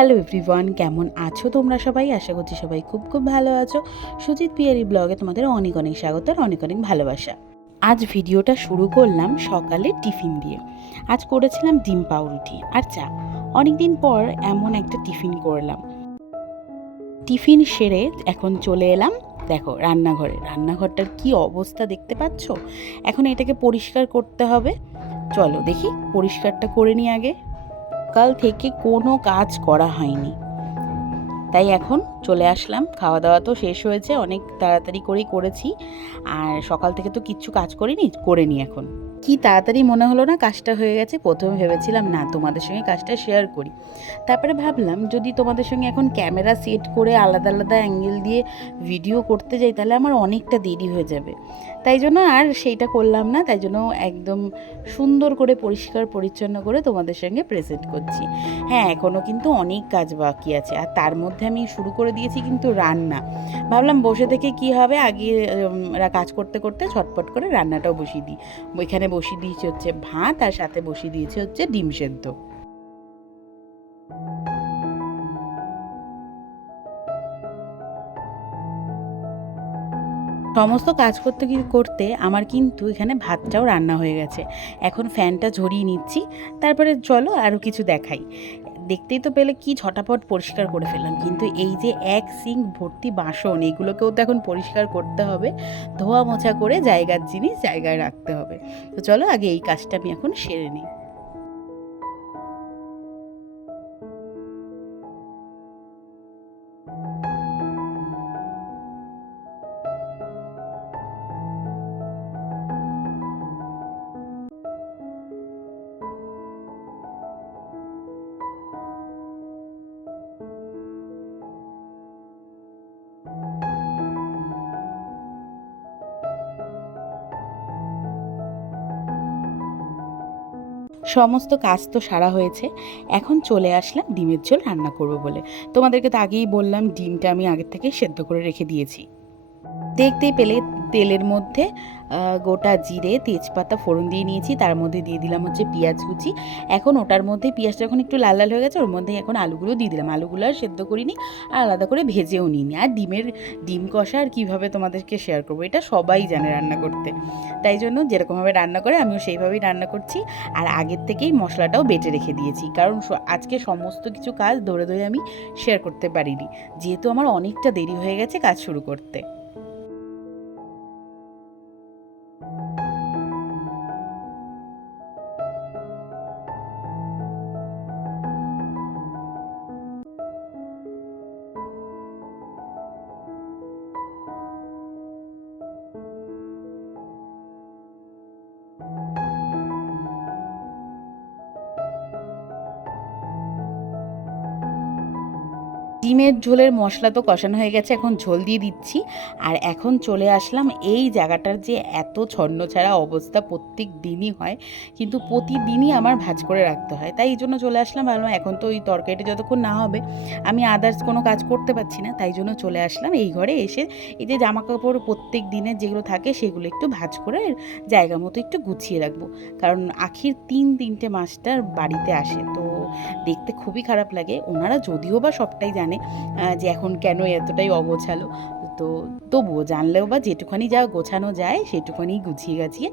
Hello everyone, কেমন আছো তোমরা সবাই? আশা করছি সবাই খুব খুব ভালো আছো। সুজিত পিয়ারি ব্লগে তোমাদের অনেক অনেক স্বাগত আর অনেক অনেক ভালোবাসা। আজ ভিডিওটা শুরু করলাম সকালে টিফিন দিয়ে। আজ করেছিলাম ডিম পাউরুটি আর চা। অনেক দিন পর এমন একটা টিফিন করলাম। টিফিন সেরে এখন চলে এলাম। দেখো, রান্নাঘরে। রান্নাঘরটার কি অবস্থা দেখতে পাচ্ছ? এখন এটাকে পরিষ্কার করতে হবে। চলো দেখি পরিষ্কারটা করে নিই আগে। সকাল থেকে কোনো কাজ করা হয়নি। তাই এখন চলে আসলাম। খাওয়া দাওয়া তো শেষ হয়েছে, অনেক তাড়াতাড়ি করেই করেছি। আর সকাল থেকে তো কিচ্ছু কাজ করিনি, করে নি এখন। কি তাড়াতাড়ি মনে হলো না কাজটা হয়ে গেছে? প্রথমে ভেবেছিলাম, না, তোমাদের সঙ্গে কাজটা শেয়ার করি। তারপরে ভাবলাম, যদি তোমাদের সঙ্গে এখন ক্যামেরা সেট করে আলাদা আলাদা অ্যাঙ্গেল দিয়ে ভিডিও করতে যাই, তাহলে আমার অনেকটা দেরি হয়ে যাবে। তাই জন্য আর সেইটা করলাম না, তাই জন্য একদম সুন্দর করে, পরিষ্কার, পরিচ্ছন্ন করে তোমাদের সঙ্গে প্রেজেন্ট করছি। হ্যাঁ এখনও কিন্তু অনেক কাজ বাকি আছে, আর তার মধ্যে আমি শুরু করে দিয়েছি কিন্তু রান্না। ভাবলাম বসে থেকে কি হবে? আগে কাজ করতে করতে ছটপট করে রান্নাটাও বসিয়ে দিই। এখানে বসিয়ে দিয়েছি হচ্ছে ভাত, আর সাথে বসিয়ে দিয়েছি হচ্ছে ডিম সেদ্ধ। সমস্ত কাজ করতে করতে আমার কিন্তু এখানে ভাতটাও রান্না হয়ে গেছে। এখন ফ্যানটা ঝরিয়ে নিচ্ছি, তারপরে চলো আরও কিছু দেখাই। দেখতেই তো পেলে কি ঝটাপট পরিষ্কার করে ফেললাম। কিন্তু এই যে এক সিঙ্ক ভর্তি বাসন, এগুলোকেও তো এখন পরিষ্কার করতে হবে। ধোয়া মোছা করে জায়গার জিনিস জায়গায় রাখতে হবে। তো চলো আগে এই কাজটা আমি এখন সেরে নিই। সমস্ত কাজ তো সারা হয়েছে। এখন চলে আসলাম ডিমের ঝোল রান্না করব বলে। তোমাদেরকে তো আগেই বললাম, ডিমটা আমি আগের থেকে সেদ্ধ করে রেখে দিয়েছি। দেখতেই পেলে তেলের মধ্যে গোটা জিরে, তেজপাতা ফোড়ন দিয়ে নিয়েছি, তার মধ্যে দিয়ে দিলাম হচ্ছে পেঁয়াজ কুচি। এখন ওটার মধ্যে পেঁয়াজটা যখন একটু লাল লাল হয়ে গেছে, ওর মধ্যে এখন আলুগুলো দিয়ে দিলাম। আলুগুলো আর সেদ্ধ করিনি, আর আলাদা করে ভেজেও নিইনি। আর ডিমের, ডিম কষা আর কীভাবে তোমাদেরকে শেয়ার করব, এটা সবাই জানে রান্না করতে। তাই জন্য যেরকমভাবে রান্না করে, আমিও সেইভাবেই রান্না করছি। আর আগের থেকেই মশলাটাও বেটে রেখে দিয়েছি, কারণ আজকে সমস্ত কিছু কাজ ধরে ধরে আমি শেয়ার করতে পারিনি। যেহেতু আমার অনেকটা দেরি হয়ে গেছে কাজ শুরু করতে। ডিমের ঝোলের মশলা তো কষানো হয়ে গেছে, এখন ঝোল দিয়ে দিচ্ছি। আর এখন চলে আসলাম এই জায়গাটার যে এত ছন্ন ছাড়া অবস্থা প্রত্যেক দিনই হয়, কিন্তু প্রতিদিনই আমার ভাজ করে রাখতে হয়। তাই এই জন্য চলে আসলাম, ভাবলাম এখন তো ওই তরকারিটা যতক্ষণ না হবে, আমি আদার্স কোনো কাজ করতে পারছি না, তাই জন্য চলে আসলাম। এই ঘরে এসে এই যে জামা কাপড় প্রত্যেক দিনের যেগুলো থাকে সেগুলো একটু ভাজ করে জায়গা মতো একটু গুছিয়ে রাখব। কারণ আখির তিন তিনটে মাস্টার বাড়িতে আসে, তো দেখতে খুবই খারাপ লাগে। ওনারা যদিও বা সবটাই জানে যে এখন কেন এতটাই অগোছালো। তো তবুও জানলেও বা যেটুখানি যা গোছানো যায় সেটুখানি গুছিয়ে গাছিয়ে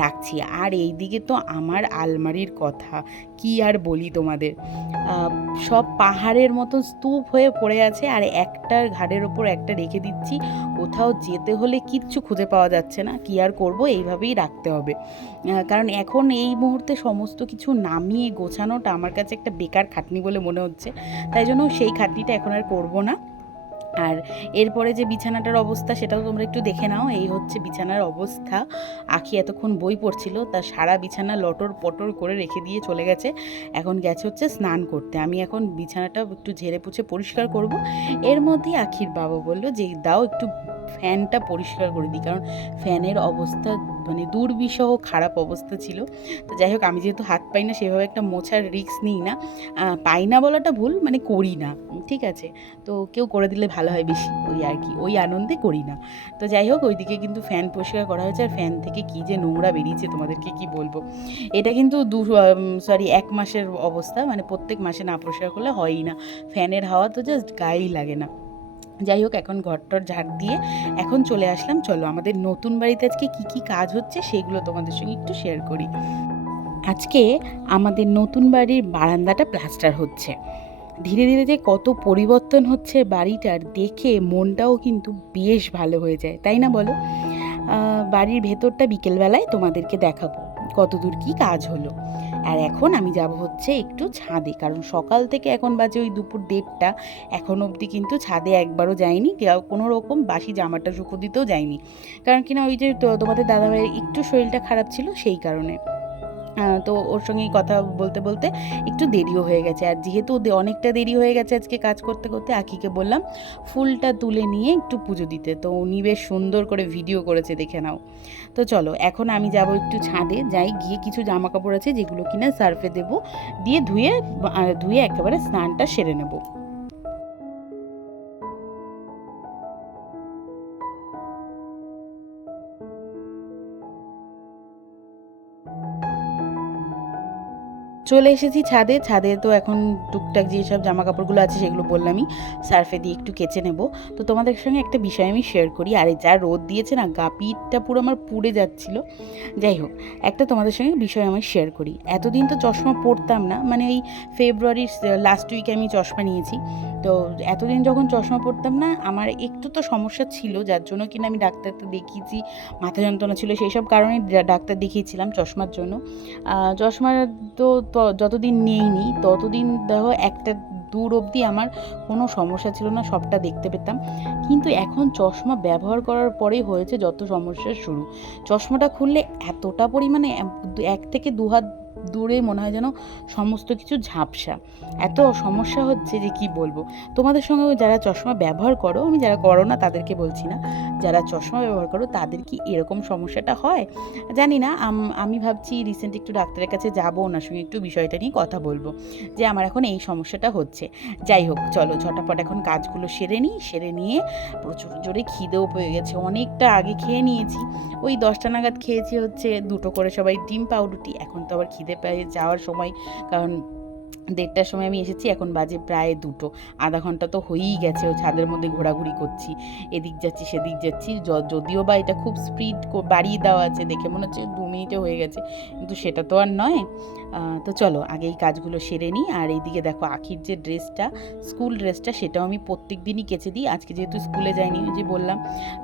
রাখছি। আর এই দিকে তো আমার আলমারির কথা, কি আর বলি তোমাদের? সব পাহাড়ের মতো স্তূপ হয়ে পড়ে আছে আর একটার ঘাড়ের ওপর একটা রেখে দিচ্ছি। কোথাও যেতে হলে কিচ্ছু খুঁজে পাওয়া যাচ্ছে না, কি আর করব এইভাবেই রাখতে হবে। কারণ এখন এই মুহূর্তে সমস্ত কিছু নামিয়ে গোছানোটা আমার কাছে একটা বেকার খাটনি বলে মনে হচ্ছে। তাই জন্য সেই খাটনিটা এখন আর করব না। আর এরপরে যে বিছানাটার অবস্থা, সেটাও তোমরা একটু দেখে নাও। এই হচ্ছে বিছানার অবস্থা। আখি এতক্ষণ বই পড়ছিল তার সারা বিছানা লটর পটর করে রেখে দিয়ে চলে গেছে। এখন গেছে হচ্ছে স্নান করতে। আমি এখন বিছানাটা একটু ঝেড়ে পুছে পরিষ্কার করব। এর মধ্যেই আখির বাবা বলল যে, দাও একটু ফ্যানটা পরিষ্কার করে দিই, কারণ ফ্যানের অবস্থা মানে দুর্বিষহ খারাপ অবস্থা ছিল। তো যাই হোক, আমি যেহেতু হাত পাই না, সেভাবে একটা মোছার রিস্ক নিই না। পাই না বলাটা ভুল মানে করি না, ঠিক আছে? তো কেউ করে দিলে ভালো হয় বেশি, ওই আর কি, ওই আনন্দে করি না। তো যাই হোক, ওইদিকে কিন্তু ফ্যান পরিষ্কার করা হয়েছে, আর ফ্যান থেকে কী যে নোংরা বেরিয়েছে তোমাদেরকে কি বলব? এটা কিন্তু দু সরি এক মাসের অবস্থা মানে প্রত্যেক মাসে না পরিষ্কার করলে হয়ই না। ফ্যানের হাওয়া তো জাস্ট গায়েই লাগে না। যাই হোক, এখন ঘরটর ঝাড় দিয়ে এখন চলে আসলাম। চলো, আমাদের নতুন বাড়িতে আজকে কি কি কাজ হচ্ছে সেগুলো তোমাদের সঙ্গে একটু শেয়ার করি। আজকে আমাদের নতুন বাড়ির বারান্দাটা প্লাস্টার হচ্ছে। ধীরে ধীরে যে কত পরিবর্তন হচ্ছে বাড়িটার দেখে মনটাও কিন্তু বেশ ভালো হয়ে যায়, তাই না বলো? বাড়ির ভেতরটা বিকেলবেলায় তোমাদেরকে দেখাবো। কতদূর কি কাজ হলো। আর এখন আমি যাব হচ্ছে একটু ছাদে, কারণ সকাল থেকে এখন বাজে ওই দুপুর দেড়টা। এখন অবধি কিন্তু ছাদে একবারও যায়নি কোনো রকম বাসি জামাটা শুকো দিতেও যায়নি কারণ কিনা ওই যে তোমাদের দাদাভাইয়ের একটু শরীরটা খারাপ ছিল সেই কারণে। তো ওর সঙ্গেই কথা বলতে বলতে একটু দেরিও হয়ে গেছে। আর যেহেতু অনেকটা দেরি হয়ে গেছে আজকে কাজ করতে করতে, আকিকে বললাম ফুলটা তুলে নিয়ে একটু পুজো দিতে। তো উনি বেশ সুন্দর করে ভিডিও করেছে, দেখে নাও। তো চলো, এখন আমি যাব একটু ছাদে, যাই গিয়ে কিছু জামা কাপড় আছে যেগুলো কিনা সার্ফে দেবো, দিয়ে ধুয়ে ধুয়ে একেবারে স্নানটা সেরে নেব। চলে এসেছি ছাদে। ছাদে তো এখন টুকটাক যেসব জামা কাপড়গুলো আছে সেগুলো বললামই। সার্ফে দিয়ে একটু কেচে নেব। তো তোমাদের সঙ্গে একটা বিষয় আমি শেয়ার করি। আরে যা রোদ দিয়েছে না গা পিঠটা পুরো আমার পুড়ে যাচ্ছিল। যাই হোক, একটা তোমাদের সঙ্গে বিষয় আমি শেয়ার করি। এতদিন তো চশমা পরতাম না। মানে এই ফেব্রুয়ারির লাস্ট উইকে আমি চশমা নিয়েছি। তো এতদিন যখন চশমা পরতাম না, আমার একটু তো সমস্যা ছিল, যার জন্য কিনা আমি ডাক্তারকে দেখিয়েছি, মাথা যন্ত্রণা ছিল সেই সব কারণে ডাক্তার দেখিয়েছিলাম চশমার জন্য। চশমা তো ত- যতদিন নেইনি, ততদিন দেখো একটা দূর অবধি আমার কোনো সমস্যা ছিল না, সবটা দেখতে পেতাম। কিন্তু এখন চশমা ব্যবহার করার পরেই হয়েছে যত সমস্যার শুরু। চশমাটা খুললে এতটা পরিমাণে, এক থেকে দু হাত দূরে মনে হয় যেন সমস্ত কিছু ঝাপসা। এত সমস্যা হচ্ছে যে কি বলব? তোমাদের সঙ্গে যারা চশমা ব্যবহার করো, আমি যারা করো না তাদেরকে বলছি না, যারা চশমা ব্যবহার করো তাদের কি এরকম সমস্যাটা হয়? জানি না, আমি ভাবছি রিসেন্ট একটু ডাক্তারের কাছে যাব, ওনার সঙ্গে একটু বিষয়টা নিয়ে কথা বলব, যে আমার এখন এই সমস্যাটা হচ্ছে। যাই হোক, চলো ঝটাপট এখন কাজগুলো সেরে নিই, সেরে নিয়ে প্রচুর জোরে খিদেও পেয়ে গেছে, অনেকটা আগে খেয়ে নিয়েছি। ওই দশটা নাগাদ খেয়েছি হচ্ছে দুটো করে সবাই ডিম, পাউরুটি, এখন তো আবার খিদে পেয়ে যাওয়ার সময় কারণ দেড়টার সময় আমি এসেছি, এখন বাজে প্রায় দুটো। আধা ঘণ্টা তো হয়েই গেছে ও ছাদের মধ্যে ঘোরাঘুরি করছি। এদিক যাচ্ছি, সেদিক যাচ্ছি। যদিও বা এটা খুব স্পিড বাড়িয়ে দেওয়া আছে, দেখে মনে হচ্ছে দু মিনিটে হয়ে গেছে, কিন্তু সেটা তো আর নয়। তো চলো, আগে এই কাজগুলো সেরে নিই। আর এইদিকে দেখো, আখির যে ড্রেসটা স্কুল ড্রেসটা, সেটাও আমি প্রত্যেক দিনই কেচে দিই। আজকে যেহেতু স্কুলে যাইনি, ওই যে বললাম,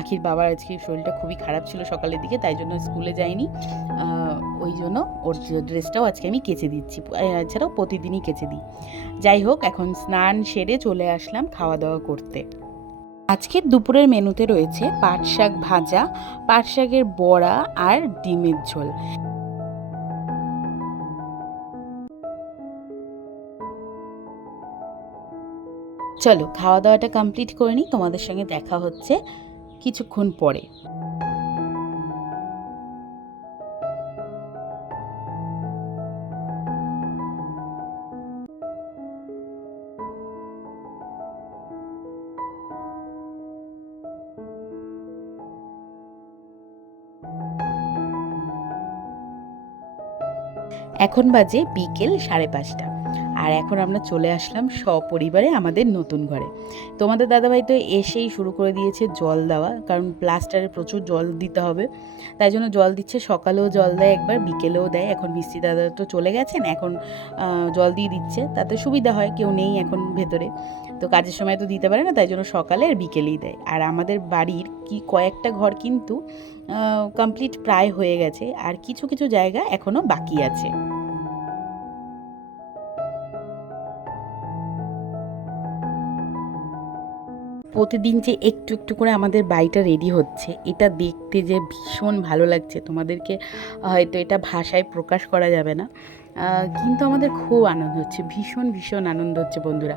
আখির বাবার আজকে শরীরটা খুবই খারাপ ছিল সকালের দিকে, তাই জন্য স্কুলে যাইনি। ওই জন্য ওর ড্রেসটাও আজকে আমি কেচে দিচ্ছি। এছাড়াও প্রতিদিনই কেচে দিই। যাই হোক, এখন স্নান সেরে চলে আসলাম খাওয়া দাওয়া করতে। আজকের দুপুরের মেনুতে রয়েছে পাট শাক ভাজা, পাট শাকের বড়া আর ডিমের ঝোল। চলো খাওয়া দাওয়াটা কমপ্লিট করে নিই। তোমাদের সঙ্গে দেখা হচ্ছে কিছুক্ষণ পরে। এখন বাজে বিকেল সাড়ে পাঁচটা। আর এখন আমরা চলে আসলাম সপরিবারে আমাদের নতুন ঘরে। তোমাদের দাদাভাই তো এসেই শুরু করে দিয়েছে জল দেওয়া, কারণ প্লাস্টারে প্রচুর জল দিতে হবে। তাই জন্য জল দিচ্ছে, সকালেও জল দেয় একবার, বিকেলেও দেয়। এখন মিস্ত্রি দাদা তো চলে গেছেন, এখন জল দিয়ে দিচ্ছে। তাতে সুবিধা হয়, কেউ নেই এখন ভেতরে। তো কাজের সময় তো দিতে পারে না, তাই জন্য সকালে আর বিকেলেই দেয়। আর আমাদের বাড়ির কি কয়েকটা ঘর কিন্তু কমপ্লিট প্রায় হয়ে গেছে। আর কিছু কিছু জায়গা এখনও বাকি আছে। প্রতিদিন যে একটু একটু করে আমাদের বাড়িটা রেডি হচ্ছে, এটা দেখতে যে ভীষণ ভালো লাগছে। তোমাদেরকে হয়তো এটা ভাষায় প্রকাশ করা যাবে না। কিন্তু আমাদের খুব আনন্দ হচ্ছে, ভীষণ ভীষণ আনন্দ হচ্ছে বন্ধুরা।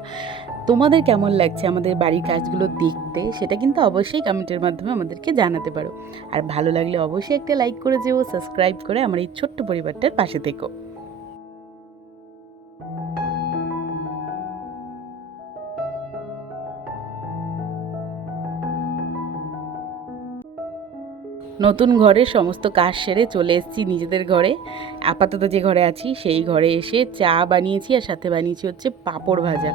তোমাদের কেমন লাগছে আমাদের বাড়ির কাজগুলো দেখতে? সেটা কিন্তু অবশ্যই কমেন্টের মাধ্যমে আমাদেরকে জানাতে পারো। আর ভালো লাগলে অবশ্যই একটা লাইক করে যেও সাবস্ক্রাইব করে আমার এই ছোট্ট পরিবারটার পাশে থেকো। নতুন ঘরে সমস্ত কাজ সেরে চলে এসেছি নিজেদের ঘরে। আপাতত যে ঘরে আছি, সেই ঘরে এসে চা বানিয়েছি আর সাথে বানিয়েছি হচ্ছে পাঁপড় ভাজা।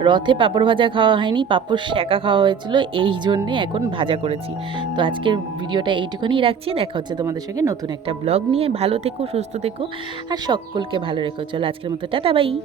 রথে পাঁপড় ভাজা খাওয়া হয়নি, পাঁপড় শ্যাকা খাওয়া হয়েছিল, এই জন্যে এখন ভাজা করেছি। তো আজকের ভিডিওটা এইটুকুনি রাখছি, দেখা হচ্ছে তোমাদের সঙ্গে নতুন একটা ব্লগ নিয়ে। ভালো থেকো, সুস্থ থেকো, আর সকলকে ভালো রেখো। চলো আজকের মতো, টাটা, বাই!